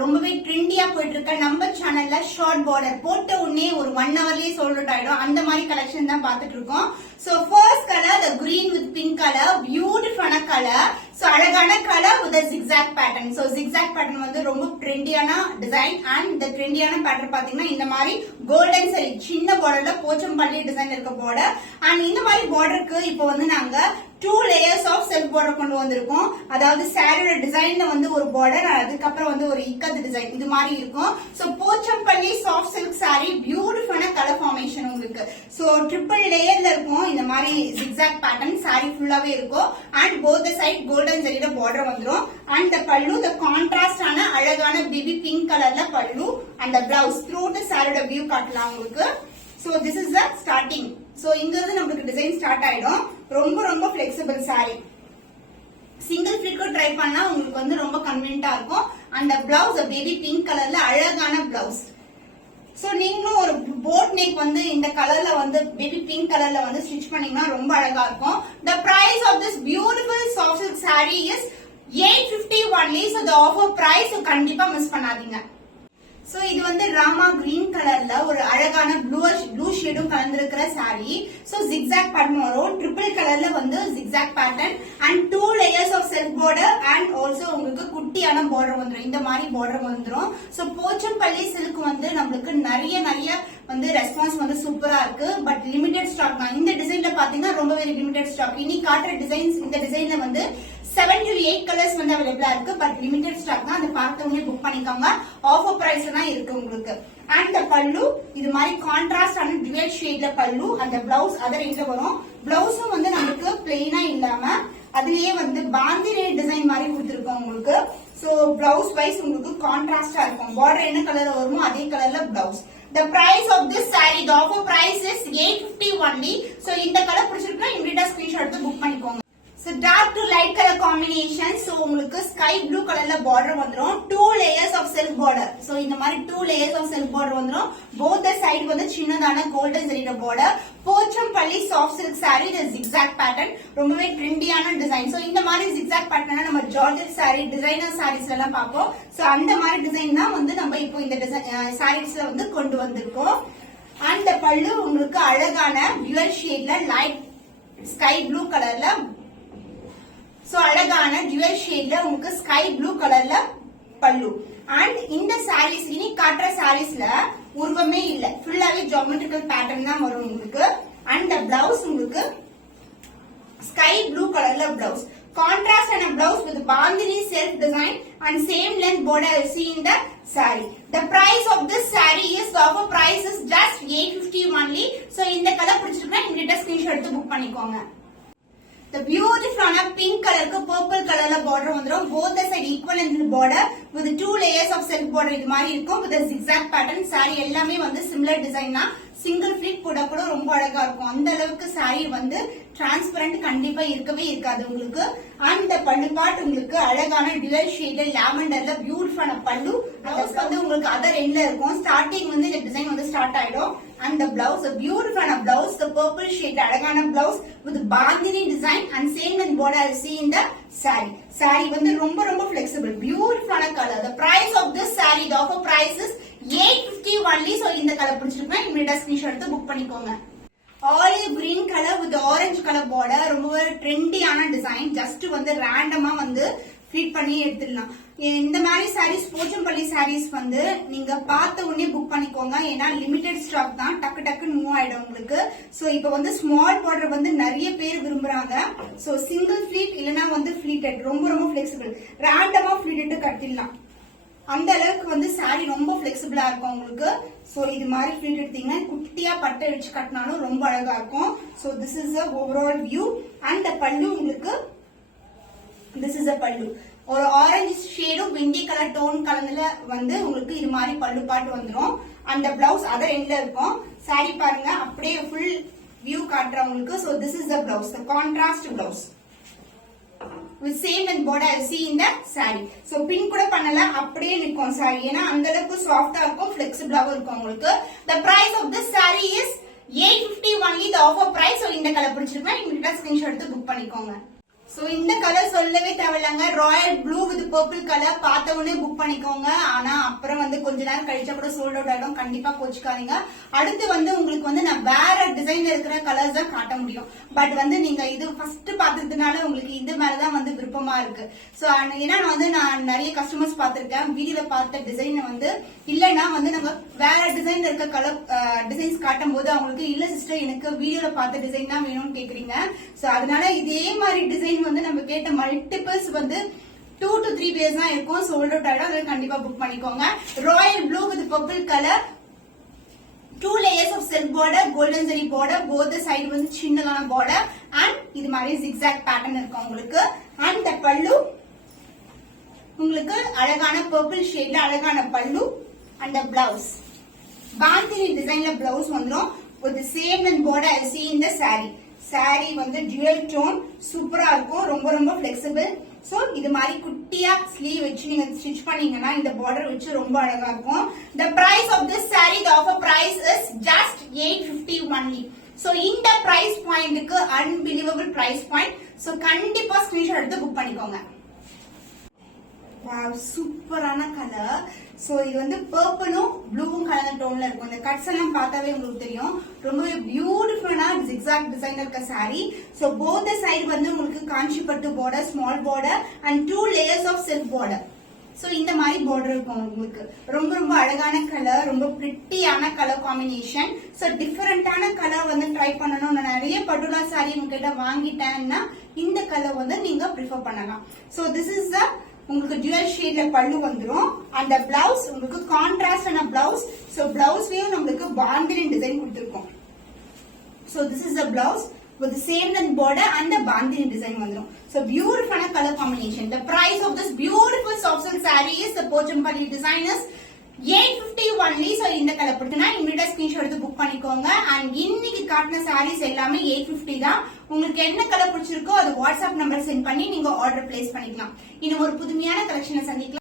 ரொம்பவே ட்ரெண்டியா போயிட்டு இருக்க நம்ம சேனல்ல ஷார்ட் பார்டர் போட்ட உடனே ஒரு 1 ஹவர்லயே சோல்ட் அவுட் ஆயிடும். அந்த மாதிரி கலெக்ஷன் தான் பாத்துட்டு இருக்கோம். So first colour the green with pink color, பியூட்டிஃபுல்லான கலர். சோ அழகான colour with a zigzag pattern. So zigzag pattern வந்து ரொம்ப ட்ரெண்டியான டிசைன் அண்ட் இந்த ட்ரெண்டியான பேட்டர்ன் பாத்தீங்கன்னா இந்த மாதிரி கோல்டன் சரி சின்ன பார்டர்ல போச்சம்பள்ளி டிசைன் இருக்க பார்டர் அண்ட் இந்த மாதிரி பார்டருக்கு இப்போ வந்து நாங்க 2 layers of self border கொண்டு வந்திருக்கோம். அதாவது சாரியோட டிசைன்ல வந்து ஒரு பார்டர் அதுக்கப்புறம் வந்து ஒரு இக்கத்து டிசைன் இது மாதிரி இருக்கும். So Pochampally soft silk sari பியூட்டிஃபுல்லான கலர் ஃபார்மேஷன் உங்களுக்கு. சோ ட்ரிபிள் லேயர்ல இருக்கும் இந்த மாதிரி zigzag pattern சாரி ஃபுல்லாவே இருக்கும் and both the side golden ஜரியில பார்டர் வந்துரும் and the pallu the contrast ஆன அழகான பேபி பிங்க் கலர்ல பல்லு and the blouse through the சாரியோட வியூ காட்டலாம் உங்களுக்கு. So this is the starting. So இங்க இருந்து நமக்கு டிசைன் ஸ்டார்ட் ஆயிடும். ரொம்ப ரொம்ப flexible sorry. Single flit try பண்ணா உங்களுக்கு வந்து ரொம்ப கன்வீனியன்ட்டா இருக்கும். அந்த பிளவுஸ் பேபி பிங்க் கலர்ல அழகான பிளவுஸ். சோ நீங்களும் ஒரு போட் நெக் வந்து இந்த கலர்ல வந்து பேபி பிங்க் கலர்ல வந்து ஸ்டிச் பண்ணீங்கன்னா ரொம்ப அழகா இருக்கும். The price of this beautiful soft silk saree is 850 only. So the offer price கண்டிப்பா மிஸ் பண்ணாதீங்க. சோ இது வந்து ராமா கிரீன் கலர்ல ஒரு அழகான ப்ளூ ஷேடும் கலந்திருக்கிற சாரி. சோ zigzag pattern வரும். ட்ரிபிள் கலர்ல வந்து zigzag pattern and 2 layers of self border and also உங்களுக்கு குட்டியான border வந்துரும். இந்த மாதிரி border வந்துரும். சோ போச்சம்பள்ளி சில்க் வந்து நம்மளுக்கு நிறைய வந்து ரெஸ்பான்ஸ் வந்து சூப்பரா இருக்கு. பட் லிமிடெட் ஸ்டாக் தான். இந்த டிசைன்ல பாத்தீங்கன்னா ரொம்பவே லிமிடெட் ஸ்டாக். இனி காட்டுற டிசைன்ஸ் இந்த டிசைன்ல வந்து 7 to 8 கலர்ஸ் வந்து அவைலபிளா இருக்கு. பட் லிமிடெட் ஸ்டாக் தான். அதை பார்த்தவங்க புக் பண்ணிக்கோங்க. ஆஃபர் பிரைஸ்ல தான் இருக்கு உங்களுக்கு. அண்ட் பல்லு இது மாதிரி கான்ட்ராஸ்ட் ஆன டுவல் ஷேட்ல பல்லு அந்த பிளவுஸ் அதர் எங்க வரும். பிளவுஸும் வந்து நமக்கு பிளெயினா இல்லாம அதுலயே வந்து பாந்தினி டிசைன் மாதிரி கொடுத்துருக்கோம் உங்களுக்கு. சோ பிளவுஸ் வைஸ் உங்களுக்கு கான்ட்ராஸ்டா இருக்கும். பார்டர் என்ன கலர்ல வருமோ அதே கலர்ல blouse. The price of this saree, the offer price is 850 only. So இந்த கலர் பிடிச்சிருக்குன்னா இமிடியேட்டா ஸ்கிரீன்ஷாட் எடுத்து புக் பண்ணிக்கோங்க. So dark to light color combination. So உங்களுக்கு sky blue கலர்ல border வந்துரும். 2 layers of silk border. So இந்த மாதிரி 2 layers of silk border வந்துரும். Both the side வந்து சின்னதான golden zari border. Pochampalli soft silk saree the zigzag pattern. ரொம்பவே ட்ரெண்டியான design. So இந்த மாதிரி zigzag pattern நம்ம ஜார்ஜெட் saree, டிசைனர் sarees எல்லாம் பார்ப்போம். So அந்த மாதிரி டிசைன் தான் வந்து நம்ம இப்போ இந்த sareesல வந்து கொண்டு வந்திருக்கோம். And the பல்லு உங்களுக்கு அழகான dual shadeல light sky blue கலர்ல சோ அழகான டுவல் ஷேட்ல உங்களுக்கு ஸ்கை ப்ளூ கலர்ல பல்லு அண்ட் இந்த சாரீஸ் இனி காட்டுற சாரீஸ்ல உருவமே இல்ல ஃபுல்லாவே ஜியோமெட்ரிக்கல் பேட்டர்ன் தான் வரும் உங்களுக்கு. அண்ட் பிளவுஸ் உங்களுக்கு ஸ்கை ப்ளூ கலர்ல பிளவுஸ் கான்ட்ராஸ்ட் ஆன blouse with bandhani self design and same length border you see in the saree. The price of this saree is the offer price is just 850 only. So இந்த colour பிடிச்சிருக்கா இமிடியேட்டா screenshot எடுத்து book பண்ணிக்கோங்க. The beautiful pink color ku purple color la border வந்துரும். Both the side equal length border with 2 layers of silk border இது மாதிரி இருக்கும். with a zigzag pattern. saree எல்லாமே வந்து similar design தான். சிங்கிள் ஃபிளிட் போட கூட ரொம்ப அழகா இருக்கும். அந்த அளவுக்கு saree வந்து டிரான்ஸ்பரண்ட் கண்டிப்பா இருக்கவே இருக்காது உங்களுக்கு. அந்த பல்லு பார்ட் உங்களுக்கு அழகான டுவல் ஷேட் லாவெண்டர்ல பியூட்டிஃபுல்லான பல்லு. பிளவுஸ் வந்து உங்களுக்கு அதர் எண்ட்ல இருக்கும். ஸ்டார்டிங் வந்து இந்த டிசைன் வந்து ஸ்டார்ட் ஆயிடும். And the blouse, a beautiful blouse, the purple shade, அழகான blouse with bandhani design and same in border you see in the saree. Saree வந்து ரொம்ப ரொம்ப flexible, beautiful color. The price of this saree, the offer price is 850 only. So இந்த colour பிடிச்சிருக்கா இமிடியேட்டா screenshot எடுத்து book பண்ணிக்கோங்க. Olive green colour with orange colour border ரொம்ப ட்ரெண்டியான design. Just வந்து ரேண்டமா வந்து ஃபிட் பண்ணி எடுத்துடலாம். இந்த மாதிரி சாரீஸ் போச்சம்பள்ளி சாரீஸ் வந்து நீங்க பார்த்த உடனே புக் பண்ணிக்கோங்க. ஏன்னா லிமிடெட் ஸ்டாக் தான். டக்கு டக்குன்னு மூவ் ஆயிடும் உங்களுக்கு. சோ இப்ப வந்து ஸ்மால் பார்டர் வந்து நிறைய பேர் விரும்புறாங்க. சோ சிங்கிள் ஃபிளீட் இல்லனா வந்து ஃபிளீட்டட் ரொம்ப ரொம்ப பிளெக்சிபிள். ரேண்டமா ஃபிளீட்டட் கட்டிடலாம். அந்த அளவுக்கு வந்து சாரி ரொம்ப பிளெக்சிபிளா இருக்கும் உங்களுக்கு. சோ இது மாதிரி ஃபிளீட் எடுத்தீங்கன்னா குட்டியா பட்டை வச்சு கட்டினாலும் ரொம்ப அழகா இருக்கும். So this is the overall view and the பல்லு உங்களுக்கு this is a பல்லு ஒரு ஆரஞ்சு ஷேடும் வெண்டி கலர் டோன் கலர்ல வந்து உங்களுக்கு இது மாதிரி பல்லு பாட்டு வந்துடும். அந்த பிளவுஸ் அதர் எண்ட்ல இருக்கும். சாரி பாருங்க அப்படியே ஃபுல் வியூ காட்டுறவங்களுக்கு. So this is the blouse, the contrast blouse. with same and border as see in the saree. So pin கூட பண்ணல அப்படியே நிக்கும் saree. ஏன்னா அந்த அளவுக்கு சாஃப்ட்டா இருக்கும், ஃபிளெக்சிபிளாவும் இருக்கும் உங்களுக்கு. The price of this saree is 850 only, the offer price. So இந்த கலர் பிடிச்சிருக்கா இமிடியேட்டா ஸ்கிரீன்ஷாட் எடுத்து புக் பண்ணிக்கோங்க. சோ இந்த கலர் சொல்லவே தேவையில்லைங்க, Royal blue with purple colour. பார்த்த உடனே புக் பண்ணிக்கோங்க. ஆனா அப்புறம் வந்து கொஞ்ச நேரம் கழிச்சா கூட சோல்ட் அவுட் ஆயிடும், கண்டிப்பா கோச்சுக்காதீங்க. அடுத்து வந்து உங்களுக்கு வந்து நான் வேற டிசைன்ல இருக்கிற கலர்ஸ் தான் காட்ட முடியும். பட் வந்து நீங்க இது ஃபர்ஸ்ட் பார்த்ததுனால உங்களுக்கு இது மேலதான் வந்து விருப்பமா இருக்கு. சோ ஏன்னா வந்து நான் நிறைய கஸ்டமர்ஸ் பார்த்திருக்கேன், வீடியோல பார்த்த டிசைன் வந்து இல்லைன்னா வந்து நம்ம வேற டிசைன்ல இருக்க கலர் டிசைன்ஸ் காட்டும் போது அவங்களுக்கு இல்ல சிஸ்டர் எனக்கு வீடியோல பார்த்த டிசைன் தான் வேணும்னு கேக்குறீங்க. சோ அதனால இதே மாதிரி டிசைன் வந்து நம்ம கேட்ட மல்டிபிள்ஸ் வந்து 2 to 3 days தான் இருக்கும், சோல்ட் அவுட் ஆயிடும். அதை கண்டிப்பா புக் பண்ணிக்கோங்க. Royal blue with purple colour, 2 layers of silk border, golden zari border, both the side வந்து சின்னதான border and இது மாதிரி zigzag pattern இருக்கும் உங்களுக்கு. and the பல்லு உங்களுக்கு அழகான purple shadeல அழகான பல்லு and the blouse பாந்தினி டிசைன்ல blouse வந்துரும் with the same and border as see in the saree. saree வந்து dual tone சூப்பரா இருக்கும், ரொம்ப ரொம்ப flexible. சோ இது மாதிரி குட்டியா ஸ்லீவ் வச்சு நீங்க ஸ்டிட்ச் பண்ணீங்கன்னா இந்த border வச்சு ரொம்ப அழகா இருக்கும். The price of this saree, the offer price is just 850 only. So இந்த price point க்கு unbelievable price point. So கண்டிப்பா ஸ்கிரீன்ஷாட் எடுத்து புக் பண்ணிக்கோங்க. வாவ் சூப்பரான கலர். சோ இது வந்து பர்பிளும் ப்ளூவும் கலந்த டோன்ல இருக்கும். இந்த கட்ஸ் எல்லாம் பார்த்தாவே உங்களுக்கு தெரியும், ரொம்பவே பியூட்டிஃபுல்லான zigzag டிசைன்ல இருக்க saree. So both the side வந்து உங்களுக்கு காஞ்சி பட்டு border, small border and 2 layers of silk border. So இந்த மாதிரி border இருக்கும் உங்களுக்கு. ரொம்ப ரொம்ப அழகான கலர், ரொம்ப பிரிட்டியான கலர் காம்பினேஷன். சோ டிஃபரெண்டான கலர் வந்து ட்ரை பண்ணணும். நான் நிறைய பட்டுலா saree உங்ககிட்ட வாங்கிட்டேன்னா இந்த கலர் வந்து நீங்க ப்ரிஃபர் பண்ணலாம். சோ திஸ் இஸ் த உங்களுக்கு டியூவல் ஷேட்ல பல்லு வந்துரும். அந்த பிளவுஸ் உங்களுக்கு கான்ட்ராஸ்டான பிளவுஸ். சோ பிளவுஸ்லயும் உங்களுக்கு பாந்தினி டிசைன் கொடுத்திருக்கோம். So this is the blouse with the same length border and the bandhani design vandrum. So beautiful color combination. The price of this beautiful soft silk saree is the Pochampalli design is 850 only. So இந்த colour பிடிச்சனா இமிடியேட்டா screenshot எடுத்து book பண்ணிக்கோங்க. and இன்னைக்கு காட்டின sarees எல்லாமே 850 தான். உங்களுக்கு என்ன colour பிடிச்சிருக்கோ அது வாட்ஸ்அப் நம்பர் சென்ட் பண்ணி நீங்க ஆர்டர் பிளேஸ் பண்ணிக்கலாம். இன்னும் ஒரு புதுமையான கலெக்ஷனை சந்திக்கலாம்.